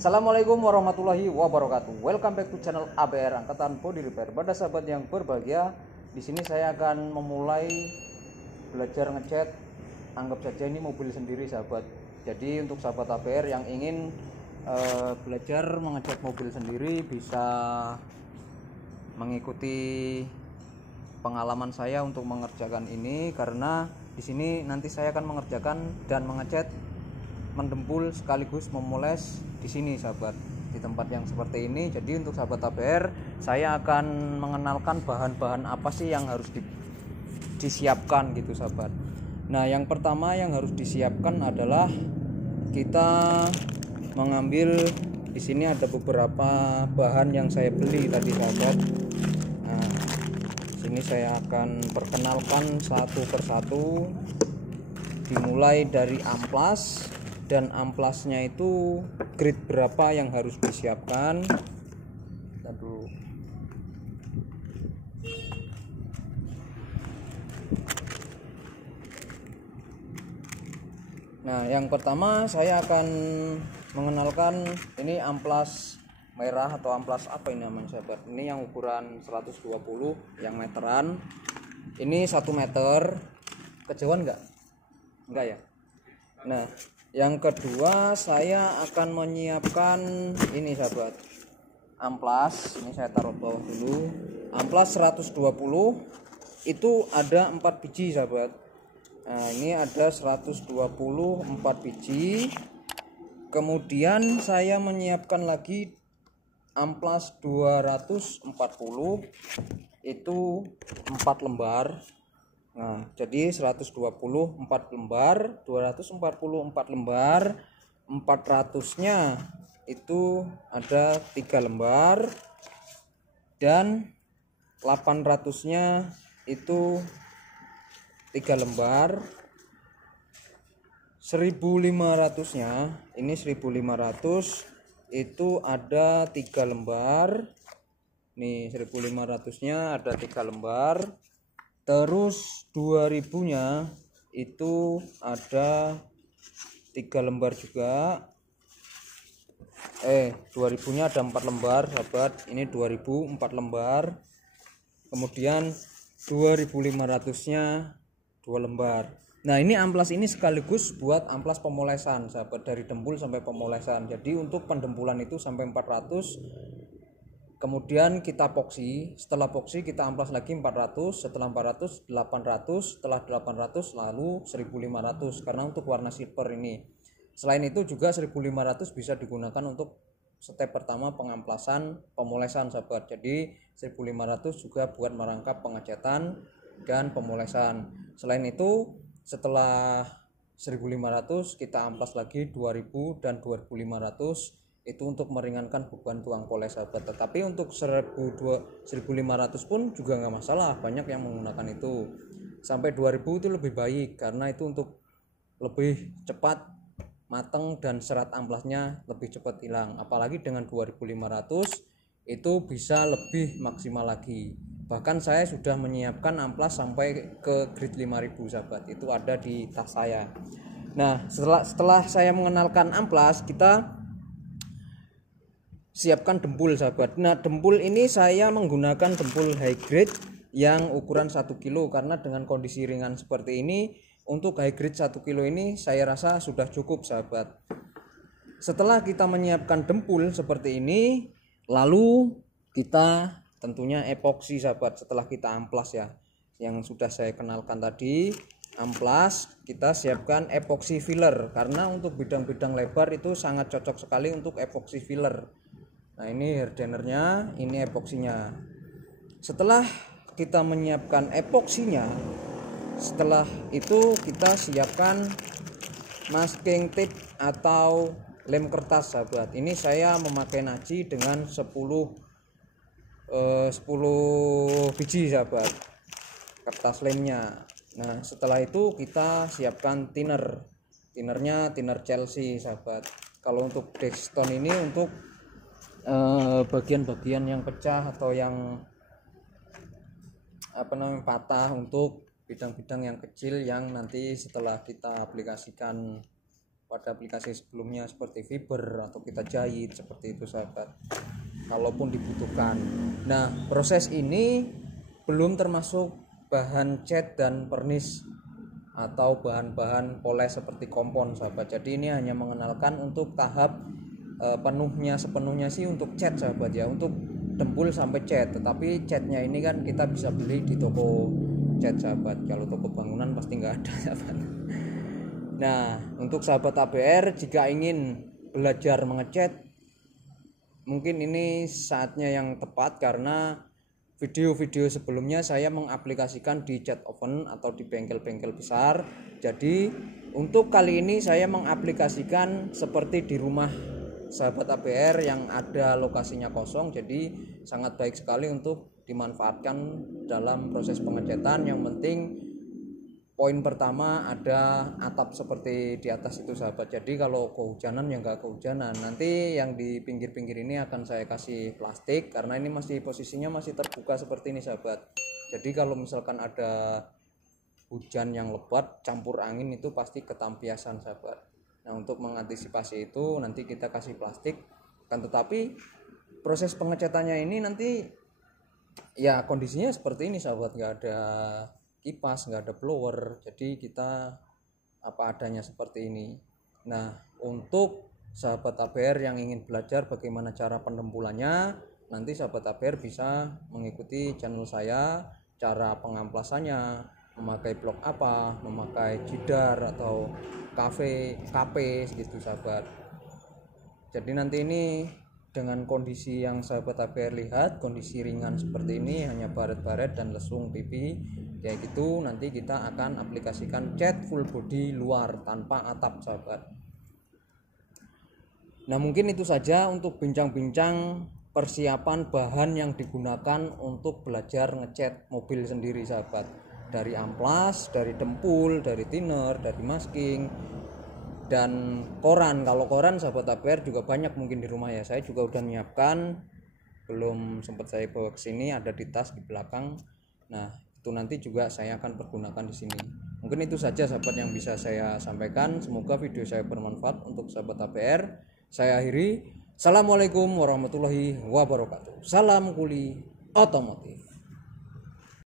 Assalamualaikum warahmatullahi wabarakatuh. Welcome back to channel ABR Angkatan Body Repair. Pada sahabat yang berbahagia, di sini saya akan memulai belajar ngecat. Anggap saja ini mobil sendiri, sahabat. Jadi untuk sahabat ABR yang ingin belajar mengecat mobil sendiri, bisa mengikuti pengalaman saya untuk mengerjakan ini, karena di sini nanti saya akan mengerjakan dan mengecat, mendempul sekaligus memoles di sini, sahabat, di tempat yang seperti ini. Jadi untuk sahabat ABR, saya akan mengenalkan bahan-bahan apa sih yang harus disiapkan gitu, sahabat. Nah, yang pertama yang harus disiapkan adalah kita mengambil, di sini ada beberapa bahan yang saya beli tadi, sahabat. Nah, sini saya akan perkenalkan satu persatu, dimulai dari amplas, dan amplasnya itu grade berapa yang harus disiapkan. Kita dulu. Nah, yang pertama saya akan mengenalkan ini amplas merah atau amplas apa ini namanya, sahabat. Ini yang ukuran 120 yang meteran. Ini 1 meter. Kejauhan enggak ya? Nah, yang kedua saya akan menyiapkan ini, sahabat, amplas. Ini saya taruh bawah dulu. Amplas 120 itu ada 4 biji, sahabat. Nah, ini ada 124 biji. Kemudian saya menyiapkan lagi amplas 240, itu 4 lembar. Nah, jadi 124 lembar, 244 lembar, 400-nya itu ada 3 lembar, dan 800-nya itu 3 lembar. 1500-nya, ini 1500 itu ada 3 lembar. Nih, 1500-nya ada 3 lembar. Terus 2000-nya itu ada 3 lembar juga. 2000-nya ada 4 lembar, sahabat. Ini 2000 4 lembar. Kemudian 2500-nya 2 lembar. Nah, ini amplas ini sekaligus buat amplas pemolesan, sahabat, dari dempul sampai pemolesan. Jadi untuk pendempulan itu sampai 400. Kemudian kita epoksi, setelah epoksi kita amplas lagi 400, setelah 400 800, setelah 800 lalu 1500, karena untuk warna silver ini. Selain itu juga 1500 bisa digunakan untuk step pertama pengamplasan pemolesan, sahabat. Jadi 1500 juga buat merangkap pengecatan dan pemolesan. Selain itu, setelah 1500 kita amplas lagi 2000 dan 2500, itu untuk meringankan beban tuang poles, sahabat. Tetapi untuk 1500 pun juga nggak masalah, banyak yang menggunakan itu. Sampai 2000 itu lebih baik, karena itu untuk lebih cepat mateng dan serat amplasnya lebih cepat hilang. Apalagi dengan 2500 itu bisa lebih maksimal lagi. Bahkan saya sudah menyiapkan amplas sampai ke grade 5000, sahabat. Itu ada di tas saya. Nah, setelah saya mengenalkan amplas, kita siapkan dempul, sahabat. Nah, dempul ini saya menggunakan dempul high grade yang ukuran 1 kilo, karena dengan kondisi ringan seperti ini, untuk high grade 1 kilo ini saya rasa sudah cukup, sahabat. Setelah kita menyiapkan dempul seperti ini, lalu kita tentunya epoksi, sahabat. Setelah kita amplas ya, yang sudah saya kenalkan tadi, amplas, kita siapkan epoksi filler, karena untuk bidang-bidang lebar itu sangat cocok sekali untuk epoksi filler. Nah, ini hardenernya, ini epoksinya. Setelah kita menyiapkan epoksinya, setelah itu kita siapkan masking tape atau lem kertas, sahabat. Ini saya memakai naci dengan 10 biji, sahabat, kertas lemnya. Nah, setelah itu kita siapkan tinernya thinner Chelsea, sahabat. Kalau untuk Dexton ini untuk bagian-bagian yang pecah atau yang patah, untuk bidang-bidang yang kecil yang nanti setelah kita aplikasikan pada aplikasi sebelumnya seperti Fiber atau kita jahit seperti itu sahabat, kalaupun dibutuhkan. Nah, proses ini belum termasuk bahan cat dan pernis atau bahan-bahan poles seperti kompon sahabat. Jadi ini hanya mengenalkan untuk tahap sepenuhnya sih untuk cat sahabat ya, untuk dempul sampai cat. Tetapi catnya ini kan kita bisa beli di toko cat sahabat, kalau toko bangunan pasti nggak ada sahabat. Nah, untuk sahabat ABR jika ingin belajar mengecat, mungkin ini saatnya yang tepat karena video-video sebelumnya saya mengaplikasikan di cat oven atau di bengkel-bengkel besar. Jadi untuk kali ini saya mengaplikasikan seperti di rumah sahabat ABR yang ada lokasinya kosong, jadi sangat baik sekali untuk dimanfaatkan dalam proses pengecatan. Yang penting poin pertama ada atap seperti di atas itu sahabat. Jadi kalau kehujanan ya nggak kehujanan. Nanti yang di pinggir-pinggir ini akan saya kasih plastik karena ini masih posisinya masih terbuka seperti ini sahabat. Jadi kalau misalkan ada hujan yang lebat campur angin itu pasti ketampiasan sahabat. Nah, untuk mengantisipasi itu nanti kita kasih plastik. Kan tetapi proses pengecatannya ini nanti ya kondisinya seperti ini sahabat, nggak ada kipas, nggak ada blower, jadi kita apa adanya seperti ini. Nah, untuk sahabat ABR yang ingin belajar bagaimana cara pendempulannya, nanti sahabat ABR bisa mengikuti channel saya, cara pengamplasannya, memakai blok apa, memakai jidar atau KP gitu sahabat. Jadi nanti ini dengan kondisi yang sahabat ABR lihat, kondisi ringan seperti ini, hanya baret-baret dan lesung pipi kayak gitu, nanti kita akan aplikasikan cat full body luar tanpa atap sahabat. Nah, mungkin itu saja untuk bincang-bincang persiapan bahan yang digunakan untuk belajar ngecat mobil sendiri sahabat, dari amplas, dari dempul, dari thinner, dari masking, dan koran. Kalau koran sahabat ABR juga banyak mungkin di rumah ya, saya juga udah menyiapkan, belum sempat saya bawa ke sini, ada di tas di belakang. Nah, itu nanti juga saya akan pergunakan di sini. Mungkin itu saja sahabat yang bisa saya sampaikan. Semoga video saya bermanfaat untuk sahabat ABR. Saya akhiri. Assalamualaikum warahmatullahi wabarakatuh. Salam kuli otomotif.